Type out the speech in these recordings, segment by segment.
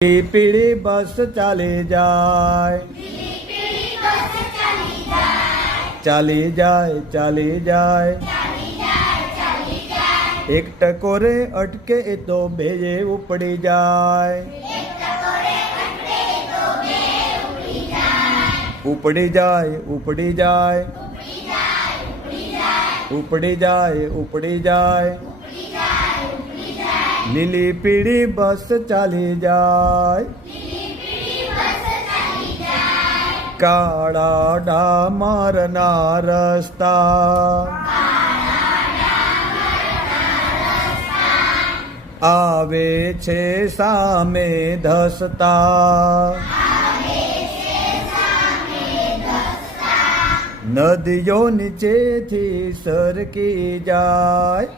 પીળી બસ ચાલી જાય, ચાલી જાય, ચાલી જાય, એક ટકોરે અટકે એ તો બેય ઉપડી જાય, ઉપડી જાય, ઉપડી જાય, ઉપડી જાય, ઉપડી જાય, લીલી પીળી બસ ચાલી જાય, કાળા ડામરના રસ્તા આવે છે સામે ધસતા, નદીઓ નીચેથી સરકી જાય,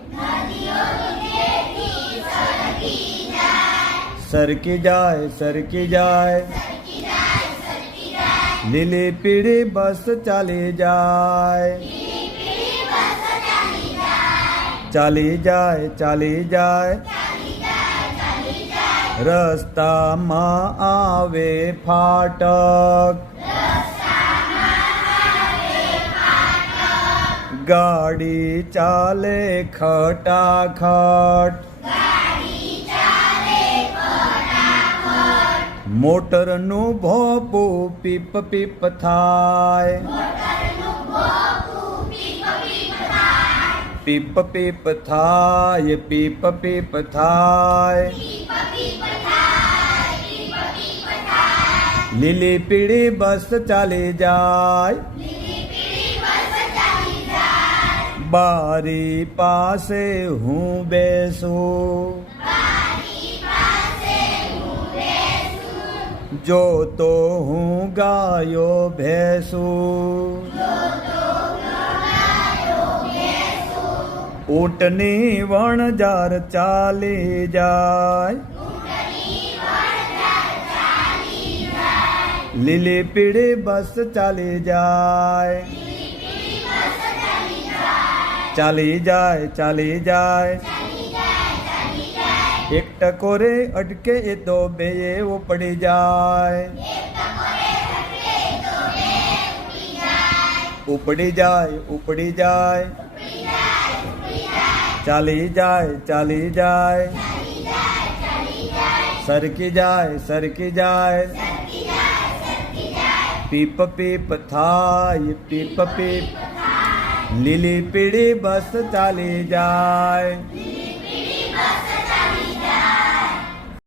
સરકી જાય, સરકી જાય, લીલી પીળી બસ ચાલી જાય, ચાલી જાય, ચાલી જાય, રસ્તામાં આવે ફાટક, ગાડી ચાલે ખટાખટ, મોટરનું ભોપું પીપ પીપ થાય, પીપ પીપ થાય, પીપ પીપ થાય, લીલી પીળી બસ ચાલી જાય, બારી પાસે હું બેસું, જો તો હું ગાયો ભેંસું, ઊંટની વણજાર ચાલી જાય, લીલી પીળી બસ ચાલી જાય, ચાલી જાય, ચાલી જાય, એક ટકોરે અટકે એ તો બેય ઉપડી જાય, ઉપડી જાય, ઉપડી જાય, ચાલી જાય, ચાલી જાય, સરકી જાય, સરકી જાય, પીપ પીપ થાય, પીપ પીપ, લીલી પીળી બસ ચાલી જાય.